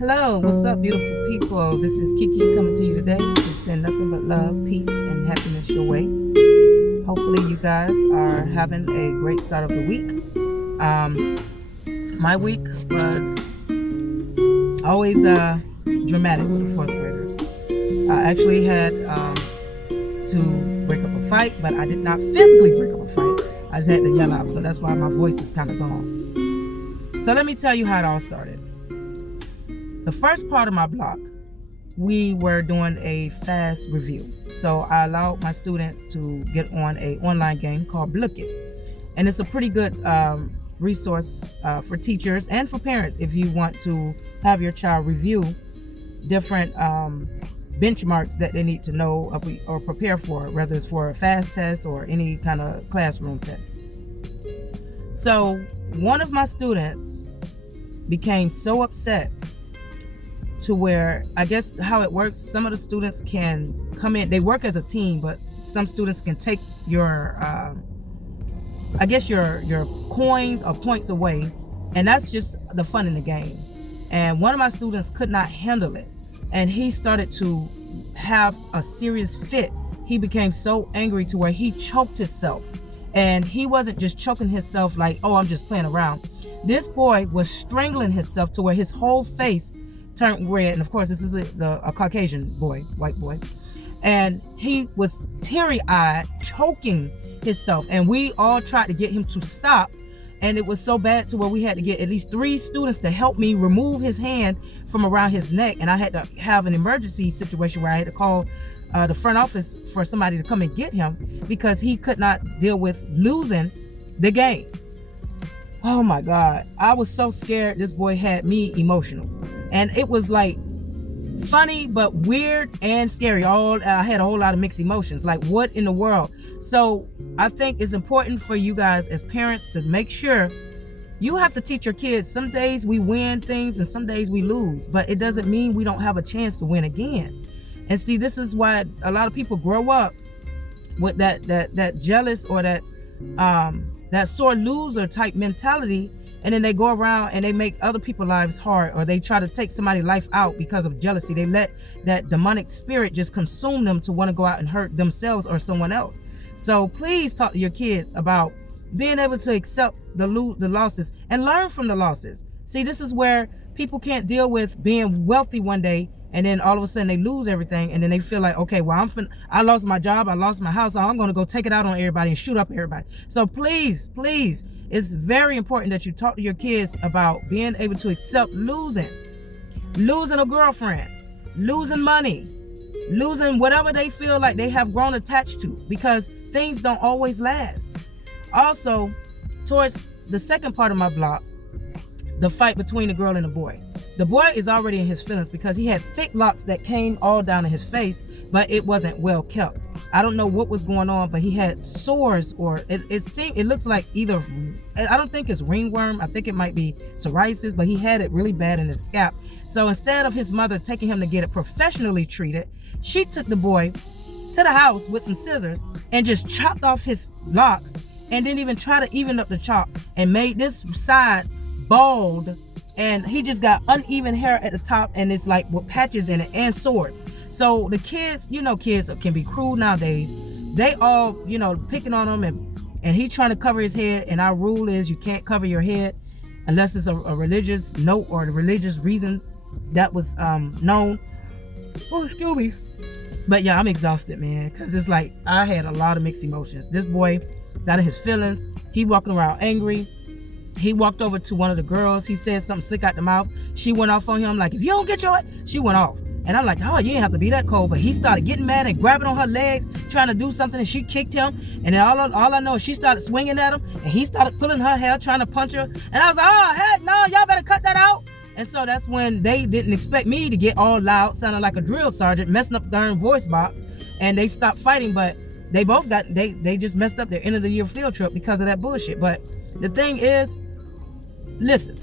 Hello, what's up, beautiful people? This is Kiki coming to you today to send nothing but love, peace, and happiness your way. Hopefully, you guys are having a great start of the week. My week was always dramatic with the fourth graders. I actually had to break up a fight, but I did not physically break up a fight. I just had to yell out, so that's why my voice is kind of gone. So let me tell you how it all started. The first part of my block, we were doing a fast review. So I allowed my students to get on an online game called Blook It. And it's a pretty good resource for teachers and for parents if you want to have your child review different benchmarks that they need to know or prepare for, whether it's for a fast test or any kind of classroom test. So one of my students became so upset to where, I guess how it works, some of the students can come in, they work as a team, but some students can take your your coins or points away, and that's just the fun in the game. And one of my students could not handle it, and he started to have a serious fit. He became so angry to where he choked himself, and he wasn't just choking himself like, oh, I'm just playing around. This boy was strangling himself to where his whole face turned red. And of course, this is a Caucasian boy, white boy, and he was teary-eyed, choking himself, and we all tried to get him to stop, and it was so bad to where we had to get at least 3 students to help me remove his hand from around his neck, and I had to have an emergency situation where I had to call the front office for somebody to come and get him because he could not deal with losing the game. Oh my God, I was so scared. This boy had me emotional, and it was like funny but weird and scary. I had a whole lot of mixed emotions, like what in the world. So I think it's important for you guys as parents to make sure you have to teach your kids, some days we win things and some days we lose, but it doesn't mean we don't have a chance to win again. And see, this is why a lot of people grow up with that jealous or that sore loser type mentality, and then they go around and they make other people's lives hard, or they try to take somebody's life out because of jealousy. They let that demonic spirit just consume them to want to go out and hurt themselves or someone else. So please talk to your kids about being able to accept the losses and learn from the losses. See, this is where people can't deal with being wealthy one day and then all of a sudden they lose everything, and then they feel like, okay, well, I lost my job, I lost my house, so I'm going to go take it out on everybody and shoot up everybody. So please, it's very important that you talk to your kids about being able to accept losing a girlfriend, losing money, losing whatever they feel like they have grown attached to, because things don't always last. Also, towards the second part of my block, the fight between the girl and the boy. The boy is already in his feelings because he had thick locks that came all down in his face, but it wasn't well kept. I don't know what was going on, but he had sores, or it looks like either, I don't think it's ringworm, I think it might be psoriasis, but he had it really bad in his scalp. So instead of his mother taking him to get it professionally treated, she took the boy to the house with some scissors and just chopped off his locks, and didn't even try to even up the chop, and made this side bald, and he just got uneven hair at the top, and it's like with patches in it and sores. So the kids, kids can be cruel nowadays. They all, picking on him, and he trying to cover his head, and our rule is you can't cover your head unless it's a religious note or the religious reason that was known. Oh, excuse me. But yeah, I'm exhausted, man, because it's like I had a lot of mixed emotions. This boy got in his feelings. He walking around angry. He walked over to one of the girls. He said something slick out the mouth. She went off on him like, if you don't get your... She went off. And I'm like, oh, you didn't have to be that cold. But he started getting mad and grabbing on her legs, trying to do something, and she kicked him. And then all I know is she started swinging at him, and he started pulling her hair, trying to punch her. And I was like, oh, heck no, y'all better cut that out. And so that's when they didn't expect me to get all loud, sounding like a drill sergeant, messing up their voice box. And they stopped fighting, but they both they just messed up their end of the year field trip because of that bullshit. But the thing is, listen,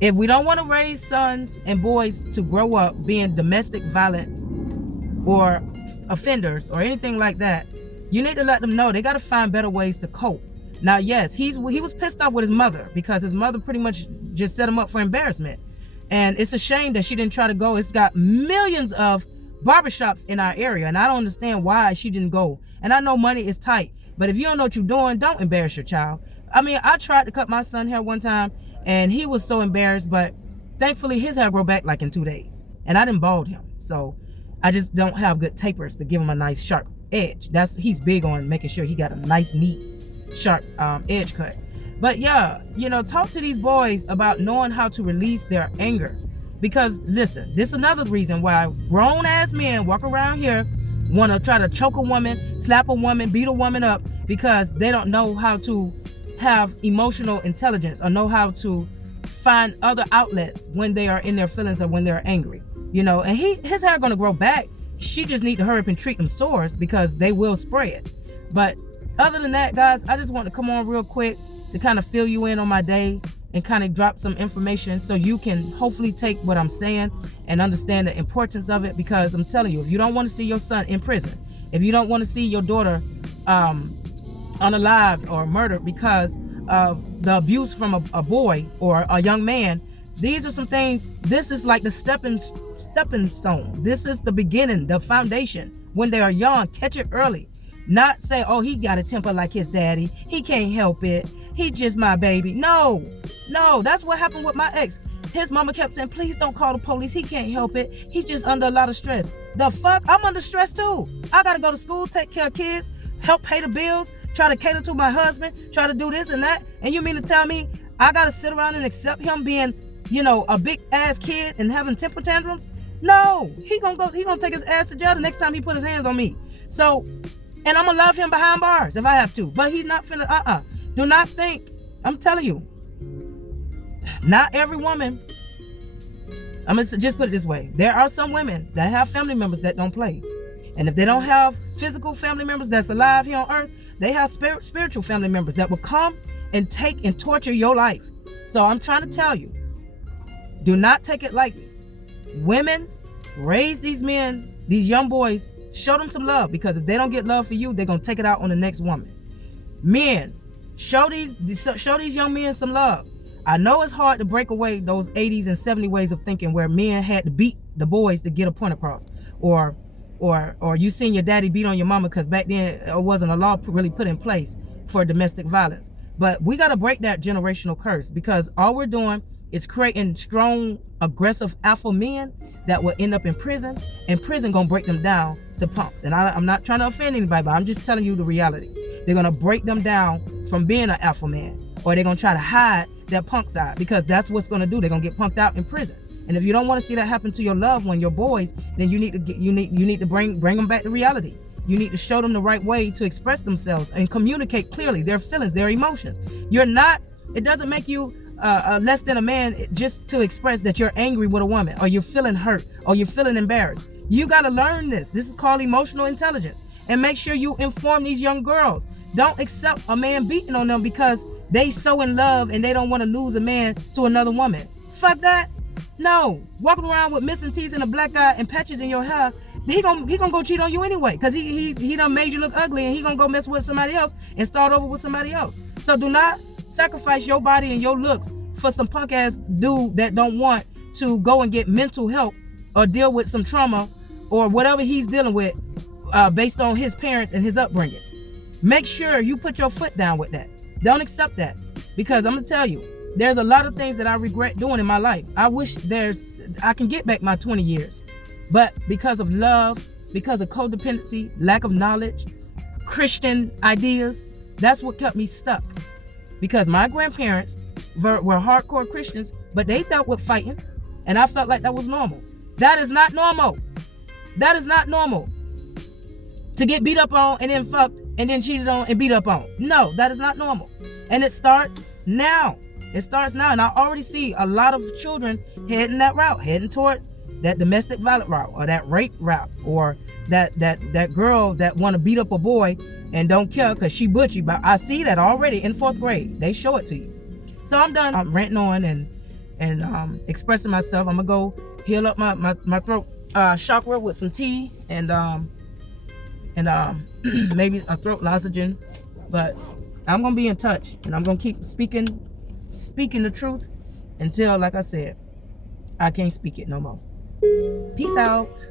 if we don't want to raise sons and boys to grow up being domestic violent or offenders or anything like that, you need to let them know they got to find better ways to cope. Now, yes, he was pissed off with his mother because his mother pretty much just set him up for embarrassment. And it's a shame that she didn't try to go. It's got millions of barbershops in our area, and I don't understand why she didn't go. And I know money is tight, but if you don't know what you're doing, don't embarrass your child. I mean, I tried to cut my son hair one time, and he was so embarrassed, but thankfully his hair grew back like in 2 days, and I didn't bald him. So I just don't have good tapers to give him a nice sharp edge. He's big on making sure he got a nice, neat, sharp edge cut. But yeah, talk to these boys about knowing how to release their anger. Because listen, this is another reason why grown ass men walk around here want to try to choke a woman, slap a woman, beat a woman up, because they don't know how to have emotional intelligence or know how to find other outlets when they are in their feelings or when they're angry. And his hair gonna grow back. She just need to hurry up and treat them sores, because they will spread. But other than that, guys, I just want to come on real quick to kind of fill you in on my day and kind of drop some information so you can hopefully take what I'm saying and understand the importance of it. Because I'm telling you, if you don't want to see your son in prison, if you don't want to see your daughter unalived or murdered because of the abuse from a boy or a young man, these are some things. This is like the stepping stone. This is the beginning, the foundation. When they are young, catch it early. Not say, oh, he got a temper like his daddy, he can't help it, he just my baby. No, that's what happened with my ex. His mama kept saying, please don't call the police, he can't help it, he's just under a lot of stress. The fuck? I'm under stress too. I gotta go to school, take care of kids, help pay the bills, try to cater to my husband, try to do this and that. And you mean to tell me I gotta sit around and accept him being, a big ass kid and having temper tantrums? No, he gonna take his ass to jail the next time he put his hands on me. So, and I'm gonna love him behind bars if I have to. But he's not finna, Do not think, I'm telling you, not every woman, I'm gonna just put it this way. There are some women that have family members that don't play. And if they don't have physical family members that's alive here on earth, they have spiritual family members that will come and take and torture your life. So I'm trying to tell you, do not take it lightly. Women, raise these men, these young boys, show them some love, because if they don't get love for you, they're gonna take it out on the next woman. Men, show these young men some love. I know it's hard to break away those 80s and 70s ways of thinking where men had to beat the boys to get a point across, or you seen your daddy beat on your mama, because back then it wasn't a law really put in place for domestic violence. But we got to break that generational curse, because all we're doing is creating strong, aggressive alpha men that will end up in prison, and prison gonna break them down to punks. And I'm not trying to offend anybody, but I'm just telling you the reality. They're gonna break them down from being an alpha man, or they're gonna try to hide their punk side, because that's what's gonna do. They're gonna get punked out in prison. And if you don't want to see that happen to your loved one, your boys, then you need to bring them back to reality. You need to show them the right way to express themselves and communicate clearly their feelings, their emotions. It doesn't make you less than a man just to express that you're angry with a woman, or you're feeling hurt, or you're feeling embarrassed. You got to learn this. This is called emotional intelligence. And make sure you inform these young girls. Don't accept a man beating on them because they so in love and they don't want to lose a man to another woman. Fuck that. No. Walking around with missing teeth and a black eye and patches in your hair, he gonna go cheat on you anyway, because he done made you look ugly, and he gonna go mess with somebody else and start over with somebody else. So do not sacrifice your body and your looks for some punk ass dude that don't want to go and get mental help or deal with some trauma or whatever he's dealing with based on his parents and his upbringing. Make sure you put your foot down with that. Don't accept that, because I'm gonna tell you, there's a lot of things that I regret doing in my life. I wish I can get back my 20 years. But because of love, because of codependency, lack of knowledge, Christian ideas, that's what kept me stuck. Because my grandparents were hardcore Christians, but they dealt with fighting, and I felt like that was normal. That is not normal. That is not normal. To get beat up on and then fucked and then cheated on and beat up on. No, that is not normal. And it starts now. It starts now, and I already see a lot of children heading that route, heading toward that domestic violence route, or that rape route, or that girl that want to beat up a boy and don't care because she butchy. But I see that already in 4th grade. They show it to you. So I'm done. I'm ranting on and expressing myself. I'm gonna go heal up my throat chakra with some tea and maybe a throat lozenge. But I'm gonna be in touch, and I'm gonna keep speaking the truth until, like I said, I can't speak it no more. Peace out.